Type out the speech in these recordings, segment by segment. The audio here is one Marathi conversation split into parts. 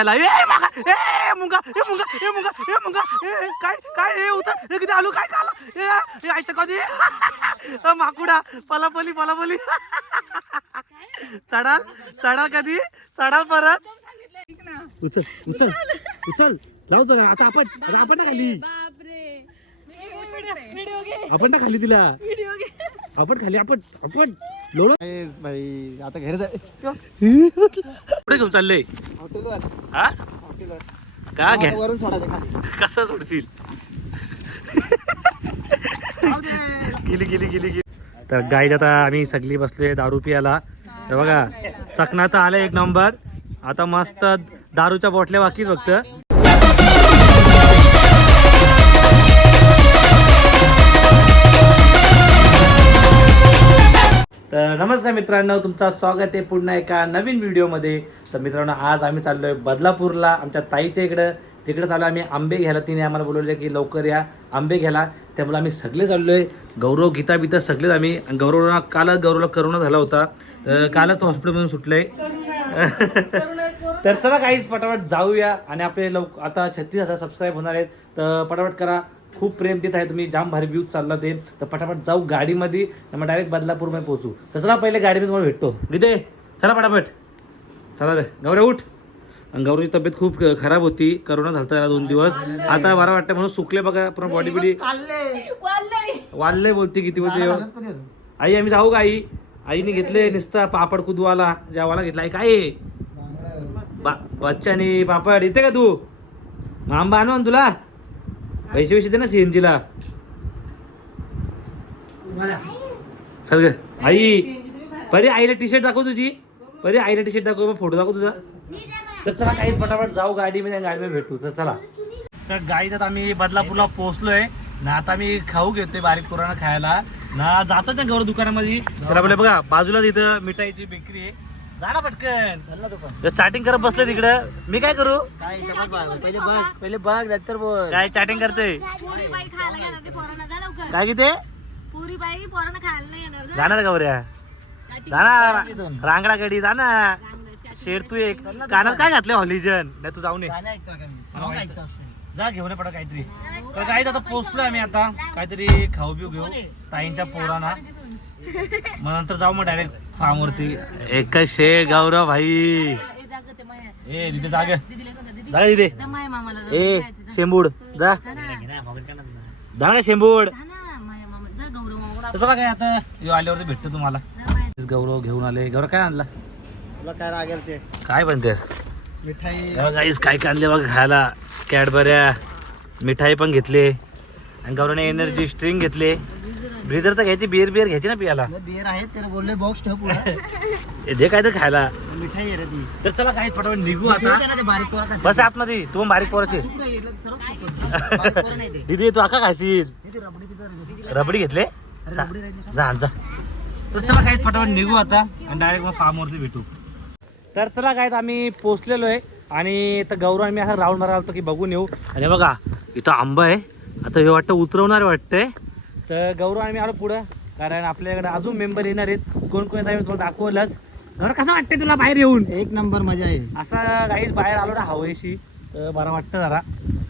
ए मागा ए मुंगा ए मुंगा ए मुंगा ए मुंगा ए काय काय ए उतर ए किती आलू काय काला ए आईच्या कधी? अ, माकुडा पलापली पलापली. चढाल चढाल कधी? चढाल परत. उचल उचल उचल. लाव जरा आता आपण आता आपण ना खाली. आपण ना खाली तिला. आपण खाली आपण आपण. लोळ भाई आता घरी जाय कुठे घेऊन चाललंय हॉटेलवर. हा? हॉटेलवर. का घ्या वरून सोडायचं खाली. कसं सोडशील? गेली गेली गेली गेली. तर गाईत आता आम्ही सगळी बसलोय दारू पियाला तर बघा चकना तर आलं एक नंबर आता मस्त दारूच्या बॉटल्या बाकी फक्त. तर नमस्कार मित्रांनो तुमचं स्वागत आहे पुन्हा एका नवीन व्हिडिओमध्ये. तर मित्रांनो आज आम्ही चाललो आहे बदलापूरला आमच्या ताईच्या इकडं. तिकडे चाललो आम्ही आंबे घ्यायला. तिने आम्हाला बोलवले की लवकर या आंबे घ्यायला. त्यामुळे आम्ही सगळे चाललो आहे गौरव गीता बिता सगळेच आम्ही. गौरवला कालच गौरवला करोना झाला होता. तर कालच हॉस्पिटलमधून सुटलंय. तर चला काहीच पटापट जाऊया. आणि आपले लवकर आता छत्तीस हजार सबस्क्राईब होणार आहेत. तर पटापट करा. खूप प्रेम देत आहे. तुम्ही जाम भारी व्ह्यूज चालला ते. तर पटापट जाऊ गाडीमध्ये. मग डायरेक्ट बदलापूरमध्ये पोहोचू. तर चला पहिले गाडीमध्ये तुम्हाला भेटतो. गीते चला पटापट. चला रे. गौऱ्या उठ. गौरीची तब्येत खूप खराब होती. करोना झालता त्याला दोन दिवस. आता बरं वाटतं म्हणून सुकले बघा पूर्ण बॉडी. बिडी वाढले बोलते किती बोलते. आई आम्ही जाऊ का आई? आईने घेतले नुसता पापड कुदवाला. जेवाला घेतला. आई काय? आहे? बा बच्चा आणि पापड. येते का तू? मग आंबा आणू तुला. पैसे पैसे दे ना सीएनजीला. चल ग. आई. परी आईला टी शर्ट दाखव तुझी. परी आईला टी शर्ट दाखव फोटो दाखव तुझा. तर चला काहीच पटापट जाऊ गाडीमध्ये आणि गाडीमध्ये भेटू. तर चला. तर गाईच्यात आम्ही बदलापूरला पोहोचलोय. ना आता आम्ही खाऊ घेतोय बारीक पोरांना खायला. ना जातात ना गौरव दुकानामध्ये. तर आपल्या बघा बाजूला तिथं मिठाईची बेकरी आहे. जा ना पटकन चॅटिंग करत बसले तिकडं. मी काय करू? काय इथं बघ बघ. पहिले बघ पहिले बघ नंतर बोल. काय चॅटिंग करते? पुरी बाई खायला घेणार ते पोरांना. जा लवकर. काय किती? पुरी बाई पोरांना खायला नाही येणार जा. जाणार का बऱ्या? जाणार रांगडा गडी जा ना. रांगणाच्या. शेर तू एक. कानात काय घातले हॉलिजन नाही तू जाऊन ये गाणं ऐकतो का मी? Song ऐकतो अक्षय. जा घेऊन ये पडा काहीतरी. तर काहीच आता पोहोचलोय आम्ही आता. काहीतरी खाऊ बिऊ घेऊ ताईंच्या पोरांना. मग नंतर जाऊ मग डायरेक्ट फार्म वरती एकच शेर गौरव भाई ए, तिथे जाग. जा तिथे. ए. शेंबूड जा ना. शेंबूड चला काय आता यो आल्यावरती भेटतो तुम्हाला. गौरव घेऊन आले गौरव काय आणला तुला काय रागेल ते काय बनते मिठाई गाईस काय काय आणले बघा खायला कॅडबऱ्या मिठाई पण घेतले आणि गौरवने एनर्जी स्ट्रिंग घेतले ब्रिजर तर घ्यायची बिअर बिअर घ्यायची ना पियाला. बिअर आहे त्याला बोलले बॉक्स ठेव पुढे. दे काय तर खायला मिठाई आहे रे ती. तर चला काही फटाफट निघू आता. त्याला ते बारीक पोरा. बस आतमध्ये तू पण बारीक पोराचे. नाही ते. दीदी तू आका खाशील हे ते रबडी तिथं रे. रबडी घेतले? अरे जा. रबडी राहिली का? जा जा. तर चला काही फटाफट निघू आता आणि डायरेक्ट मग फार्मवरती भेटू. तर चला काय आम्ही पोचलेलो आहे आणि तर गौरव आम्ही असं राऊंड आलतो की बघून येऊ. आणि बघा इथं आंबा आहे. आता हे वाटतं उतरवणार वाटतंय. तर गौरव आम्ही आलो पुढं. कारण आपल्याकडे अजून मेंबर येणार आहेत. कोण कोण मी तुला दाखवलंच. गौरव कसं वाटतंय तुला बाहेर येऊन? एक नंबर मजा आहे. असं काही बाहेर आलो ना हवेशी. तर बरं वाटतं जरा.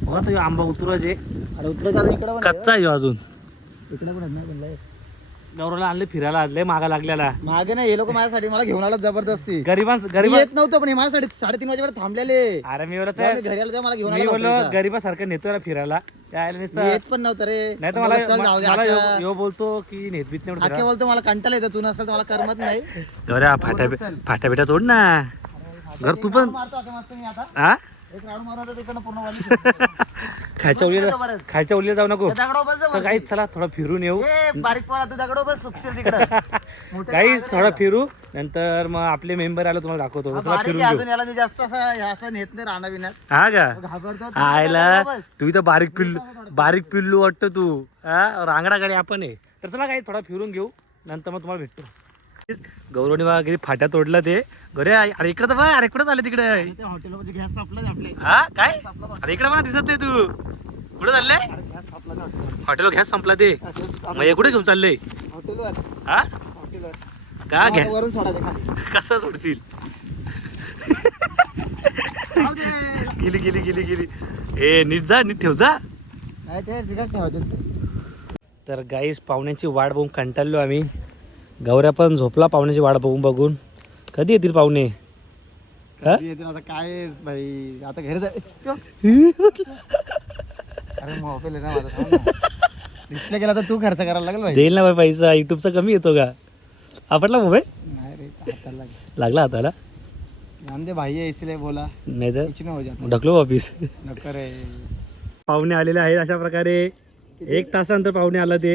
बघा तो ह्यो आंबा उतरवायचे अरे उतरत इकडं कच्चा आहे ह्यो अजून. इकडे पण आहेत ना बनलाय. गौरवला आणले फिरायला आणले मागा लागलेला. मागे नाही हे लोक माझ्यासाठी मला घेऊन आला जबरदस्ती. गरिबां मी गरिबा येत नव्हतं पण हे माझ्यासाठी साडेतीन वाजेवर थांबलेले. अरे मी बोलत जेव्हा मी घरी आलो तेव्हा मला घेऊन मी आला बोललो हॉटेलचा. गरिबासारखं नेतोय ना फिरायला. त्याला मी नुसतं येत पण नव्हतं रे. नाही तर मला बोललो, चल जाऊ दे मला आता. ह्यो- ह्यो बोलतो की नेतबीत नाही आखे बोलतो मला कंटाळा येतो तू नसेल तर मला करमत नाही. गौऱ्या फाट्या फाट्या बिट्या तोड ना. घर तू पण मारतो मस्त मी आता. हा एक राऊंड मारतो तिकडनं पूर्ण वाली खायच्या उलीला खायच्या उलीला जाऊ नको. दगडो बस तर काही चला थोडं फिरून येऊ. ए बारीक पोरा तू दगडो बस सुकशील तिकडं. काही थोडं फिरू. नंतर मग आपले मेंबर आलो तुम्हाला दाखवतो. तर चला बारीक फिरून आहे घेऊ. अजून याला मी जास्त असं हे असं नेत नाही बिनात हा का? घाबरतो तू आयला दगडो बस. तू इथं बारीक पिल्लू बारीक पिल्लू वाटतं तू. हा रांगडा गाडी आपण आहे. तर चला काही थोडा फिरून घेऊ. नंतर मग तुम्हाला भेटतो. गौरवने बघा किती फाट्या तोडला ते. गौरे अरे इकडे बघ अरे इकडे चालले तिकडे? हॉटेलमध्ये गॅस सापला आपले. हा? काय? अरे इकडे मला दिसत नाही तू. कुठे चालले? हॉटेलवर गॅस संपला ते. मग कुठे घेऊन चालले? हॉटेलवर हा? का गॅस कसं सोडशील. गेली गेली गेली गेली. ए नीट जा नीट ठेव जा. तर गाईस पाहुण्यांची वाट बघून कंटाळलो आम्ही. गौऱ्या पण झोपला पाहुण्याची वाट बघून बघून. कधी येतील पाहुणे? हा? येतील आता काय भाई आता घरी जाय अरे मोबाईल आहे ना माझा डिस्प्ले केला तर तू खर्च करायला लागेल भाई देईल ना बाई पैसा. युट्यूबचा कमी येतो का? आपटला मोबाईल नाही रे हाताला लागेल. लागला हाताला? दे भाई है इसलिए बोला. नाही तर? कुछ ना हो जाता? ढकलो ऑफिस नको रे. पाहुणे आलेले आहेत अशा प्रकारे. एक तासानंतर पाहुणे आला ते.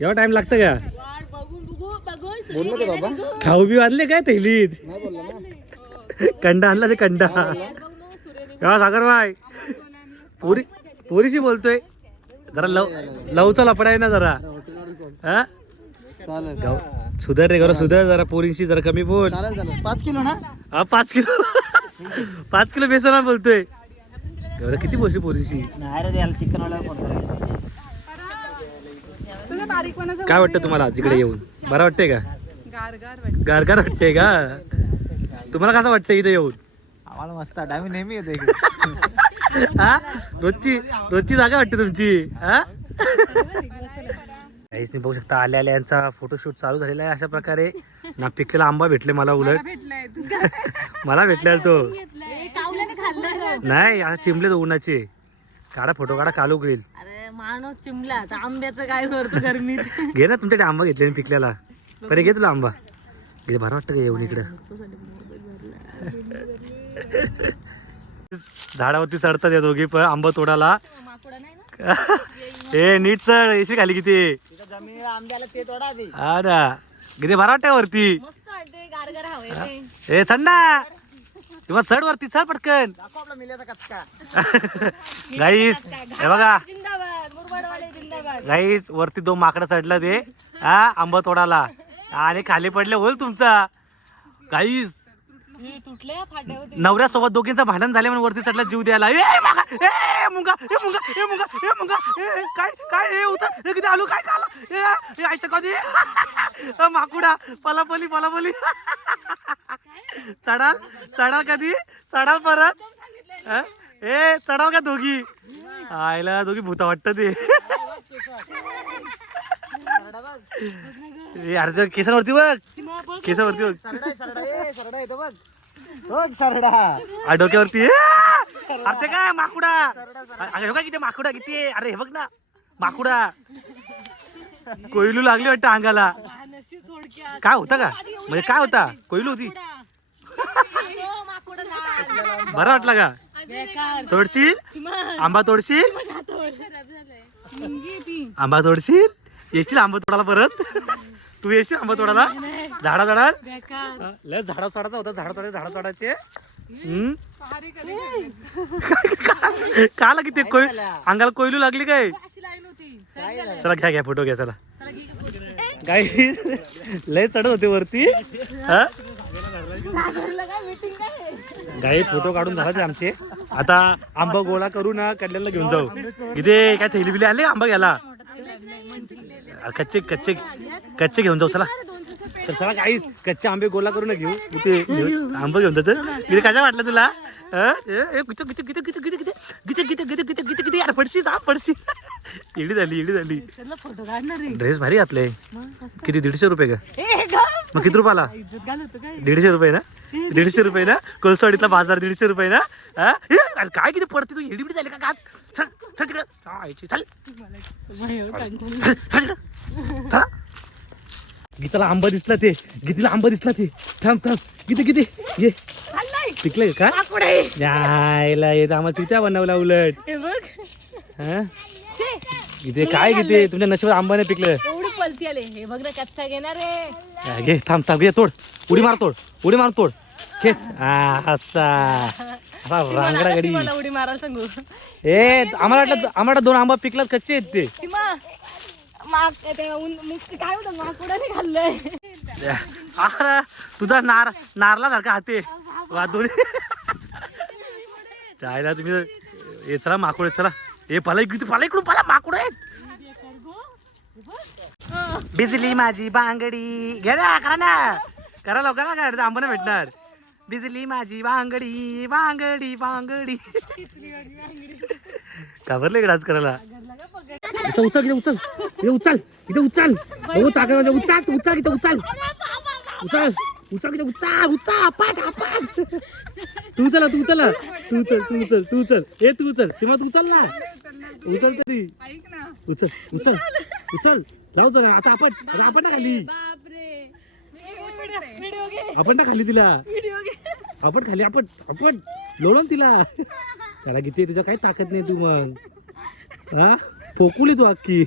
एवढा टाइम लागतं का? बघून बोल ना ते बाबा. खाऊ बी वाजले काय थैलीत नाही बोलला ना. कंडा आणला ते कंडा. एव्हा सागरबाई पोरी पोरीशी बोलतोय. जरा लव लवचा लपडा आहे ना जरा. हा? चालेल. गाव- सुधर रे गौरव सुधर जरा पोरींशी जरा कमी बोल. चालेल चालेल. पाच किलो ना? हा पाच किलो. पाच किलो बेसन बोलतोय. गौरव किती बोलशी पोरीशी? नाही रे त्याला चिकन वाला फोन काय वाटतं तुम्हाला तिकडे येऊन? बरं वाटतंय का? गारगार वाटतंय का? तुम्हाला कसं वाटतं इथे येऊन? आम्हाला मस्त वाटतं. आम्ही नेहमी येतो हा? रोजची रोजची जागा वाटते तुमची हा? काहीच नाही बघू शकता आल्या आल्या यांचा फोटोशूट चालू झालेला आहे अशा प्रकारे. ना पिकलेला आंबा भेटले मला उलट. मला भेटले तो. नाही आता चिमले तो उन्हाचे. काढा फोटो काढा कालू होईल. अरे माणूस चिमला. तर आंब्याचं काय करतो गरमीत? घे ना तुमच्याकडे आंबा घेतले पिकल्याला परे घे तुला आंबा? इकडे भार वाटतं का येऊन इकडं? झाडावरती चढतात या दोघी पण आंबा तोडाला ए नीट चढ एसी खाली किती? हा ना. किती भार वाटतं वरती? ए चढ ना. तेव्हा चढ वरती चढ पटकन. गाईस हे बघा. गाईस वरती दोन माकडं चढला ते हा आंबा तोडाला आणि खाली पडले होईल तुमचा. गाईस हे तुटले फाट्यावर नवऱ्यासोबत दोघींचं भांडण झाले म्हणून वरती चढला जीव द्यायला. ए मागा. ए मुंगा. ए मुंगा. ए मुंगा. ए मुंगा. ए काय काय ए उतर. ए किती आलू काय काला ए ए आईचं कधी? माकुडा. पलापली पलापली. चढाल चढाल कधी? चढाल परत? ए चढाल का दोघी? आयला दोघी भूता वाटत ते. ए, अरे ते केसांवरती बघ. केसावरती बघ. सरडा येतो बघ. बघ सरडा. डोक्यावरती! अरे ते काय माकुडा? अरे बघा किती माकुडा किती. अरे हे बघ ना. माकुडा. कोयलू लागली वाटतं अंगाला. काय होता का? म्हणजे काय होता? कोयलू होती. बरं वाटला का? तोडशील? आंबा तोडशील? आंबा तोडशील? येशील आंबा तोडायला परत? तू येशील आंबा तोडायला? झाडा झाडा? लय झाडा चढायचा होता झाडा चढायचे झाडा चढायचे हम्म? काला किती कोय अंगाला कोयलू लागली काय? चला घ्या घ्या फोटो घ्या चला. काही लय चढत होते वरती. हा? गाई फोटो काढून झाला ते आमचे. आता आंबा गोळा करू ना कल्याणला घेऊन जाऊ. इथे काय थैली बिली आले आंबा घ्यायला? कच्चे कच्चे. कच्चे घेऊन जाऊ चला तर चला काही कच्चे आंबे गोला करू ना घेऊ ते आंबे घेऊन जायचं किती कशा वाटलं तुला किती यार पडशी झाली झाली ड्रेस भारी घातले किती दीडशे रुपये का मग किती रुपयाला दीडशे रुपये ना दीडशे रुपये ना कोलसवाडीतला बाजार दीडशे रुपये ना काय किती पडते तू हिडीबिडी झाली का गीताला आंबा दिसला ते. गीतीला आंबा दिसला ते. थांब थांब. किती किती ये. पिकलंय का? यायला येत आम्हाला तिथे बनवला उलट. हे हा? इथे काय किती तुमच्या नशिबात आंबा नाही पिकलं. पलती आले. हे बघ ना कच्चा घेणार रे घे थांब थांब. घे तोड. उडी मार तोड. उडी मार तोड. खेच. असा. रांगडा गडी. उडी मारायला सांगू. ए आम्हाला आम्हाला दोन आंबा पिकलात कच्चे आहेत ते. माग ते उन- काय होतं? खाल्लंय अरे, तुझा नार नारला सारखा हाते. वादोडी जायला तुम्ही ये चला माकुड चला. ए पाला इकडे पाला इकडून पाला माकुड. आहेत बिजली माझी बांगडी. घे ना करा ना. करा लवकर ना काय आंबा नाही भेटणार. बिजली माझी बांगडी बांगडी बांगडी. घाबरले इकडे आज करायला? इथं उचल इथं उचल. इथं उचल इथं उचल. बघू ताकद उचल तू उचल इथं उचल. उचल उचल इथं उचल उचल. पाठ पाठ तू उचल तू उचल. तू उचल तू उचल तू उचल. ए तू उचल. सीमा तू उचल ना. उचल तरी. उचल उचल उचल. जाऊ जरा. आता आपण अरे आपण ना खाली. बापरे आपण ना खाली तिला. व्हिडिओ आपण खाली आपण आपण लोळून तिला. त्याला किती तुझ्या काही ताकद नाही तू मग. हा? फोकुली तू अख्खी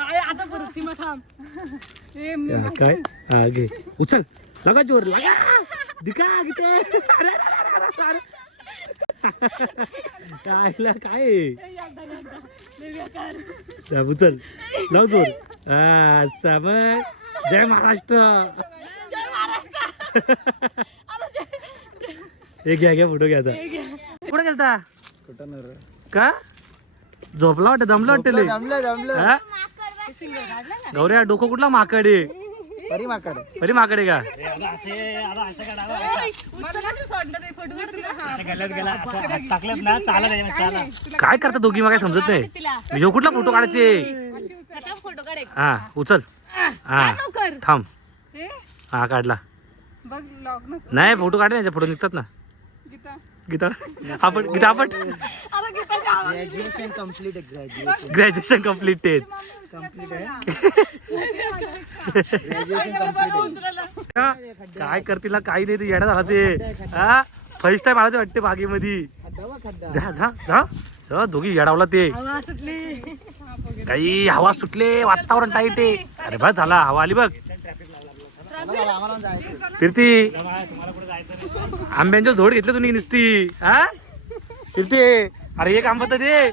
अरे, आता परत सीमा थांब. ए, मी- या, काय? हा घे. उचल. लगा जोर लगा. दिका किती अरे, अरे, अरे, अरे, अरे. काय ला काय? आहे? एकदा, एकदा. लय बेकार. जा, उचल. लाव जोर. हा समज जय महाराष्ट्र. जय महाराष्ट्र. हे घ्या घ्या फोटो घ्या आता. कुठे गेलता? का? झोपला वाटत? दमला वाटत लय. जमलं जमलं हा? गौऱ्या डोकं कुठला माकड आहे? परी माकड बरी माकड आहे का. काय करता दोघी मला काय समजत नाही? ह्यो कुठला फोटो काढायचे? आता फोटो काढ एक. हा उचल. हा थांब. हा काढला. नाही फोटो काढले फोटो निघतात ना. गीता? आपण गीता आपण. Graduation complete graduation graduation completed complete आहे मला उचलायला. काय करतील काही नाही ते येडा झाला ते. हा? फर्स्ट टाइम आला ते वाटते बागेमध्ये. जा जा जा. जा, दोघी येडावला ते. हवा सुटली काही हवा सुटले वातावरण टाईट आहे. अरे बस झाला हवा आली बघ. कीर्ती आंब्यांच्या झोड घेतले तुम्ही नुसती हा? कीर्ती अरे एक आंबा तर दे.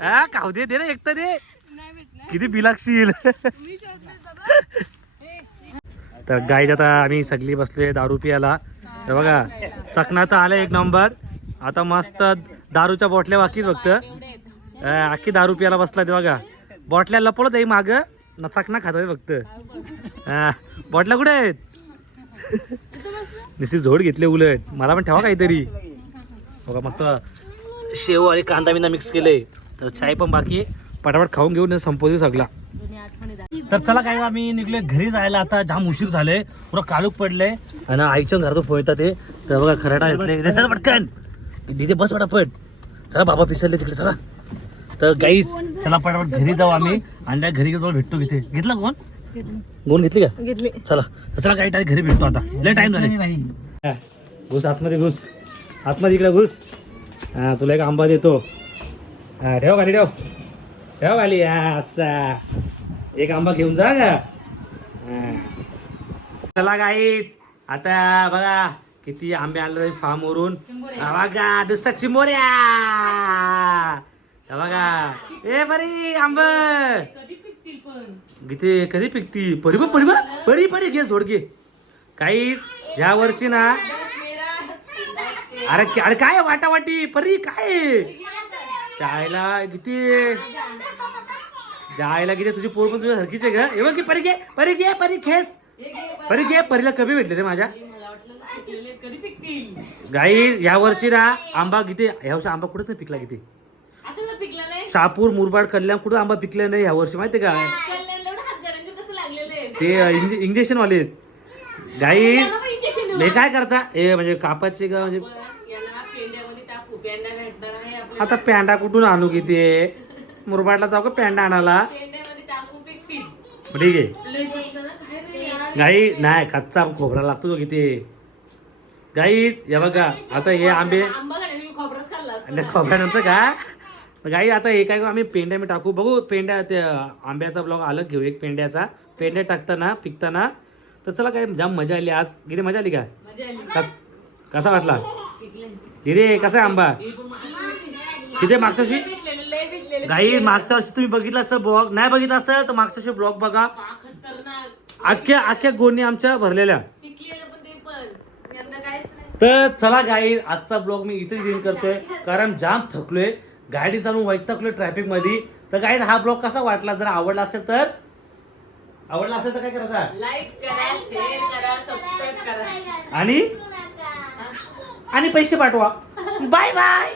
हा खाऊ दे दे ना एक तर दे. किती. ए, तर गाईत आता आम्ही सगळी बसलोय दारू पियाला तर बघा चकना तर आलं एक नंबर आता मस्त दारूच्या बॉटल्या बाकी फक्त. अख्खी दारू पियाला बसला ते बघा. बॉटल्या लपवलं ते माग. न चकना खात फक्त. हा, बॉटल्या कुठे आहेत? नुसती झोड घेतले उलट. मला पण ठेवा काहीतरी. बघा मस्त शेव आणि कांदा बिंदा मिक्स केले. तर चाय पण बाकी पटापट खाऊन घेऊन संपवू सगळा. तर चला काय आम्ही निघले घरी जायला. आता जाम उशीर झाले पुरा काळूक पडले आणि आईच्या घरातून फोयता ते. तर बघा खराटा घेतले चला पटकन. दिदे बस पटापट. चला बाबा पिसरले तिकडे. चला. तर गाईस चला पटापट घरी जाऊ आम्ही. आणि घरी जाऊन भेटतो तिथे घेतला कोण? कोण घेतली का? घेतली. चला. चला काही घरी भेटतो आता. लय टाइम झाले. भाई हा, घुस आतमध्ये घुस. आतमध्ये इकडे घुस. हा तुला एक आंबा देतो. हा ठेव खाली ठेव. ठेव खाली. हा असा. एक आंबा घेऊन जा का हा. चला गाईच आता बघा किती आंबे आले फार्म वरून. हा बघा नुसता चिंबोऱ्या. हा बघा. ए बरी आंब. किती कधी पिकतील परी बघ परी बघ परी परी घे झोड घे. काही या वर्षी ना अरे अरे काय वाटावाटी? परी काय चायला किती जायला किती तुझी पोर पण तुझ्या सारखीच आहे का बघ की परी घे परी घे परी खेच. परी. घे परीला कमी भेटले रे माझ्या. गाई या वर्षी ना आंबा किती या वर्षी आंबा कुठेच नाही पिकला किती शहापूर मुरबाड कल्याण कुठं आंबा पिकला नाही या वर्षी? माहितीये का? ते इंजेक्शन वाले गाई. हे काय करता? हे म्हणजे कापाचे का म्हणजे आता पॅन्डा कुठून आणू किती मुरबाडला जाऊ का पॅन्डा आणायला? ठीक आहे? गाई नाही कच्चा खोबरा लागतो तो किती? गाई या बघा आता हे आंबे खोबऱ्यानंतर का तर गाई आता हे काय करू आम्ही पेंड्या मी टाकू. बघू पेंड्या ते आंब्याचा ब्लॉग अलग घेऊ एक पेंड्याचा. पेंड्या टाकताना पिकताना. तर चला काय जाम मजा आली आज. किती मजा आली का? मजा आली. कस कसा वाटला? धीरे कसा आहे आंबा? किती मागच्या वर्षी? भेटलेले लय भेटलेले गाई मागच्या वर्षी तुम्ही बघितलं असतं ब्लॉग नाही बघितलं असतं तर मागच्या वर्षी ब्लॉग बघा. अख्ख्या अख्ख्या गोणी आमच्या भरलेल्या. तर चला गाई आजचा ब्लॉग मी इथे एंड करतोय. कारण जाम थकलोय. गाडी चालवून वैतकलोय ट्रॅफिकमध्ये. तर गाई हा ब्लॉग कसा वाटला? जर आवडला असेल तर आवडला असेल तर काय करायचा लाईक करा शेअर करा सबस्क्राईब करा. आणि? आणि पैसे पाठवा. Bye bye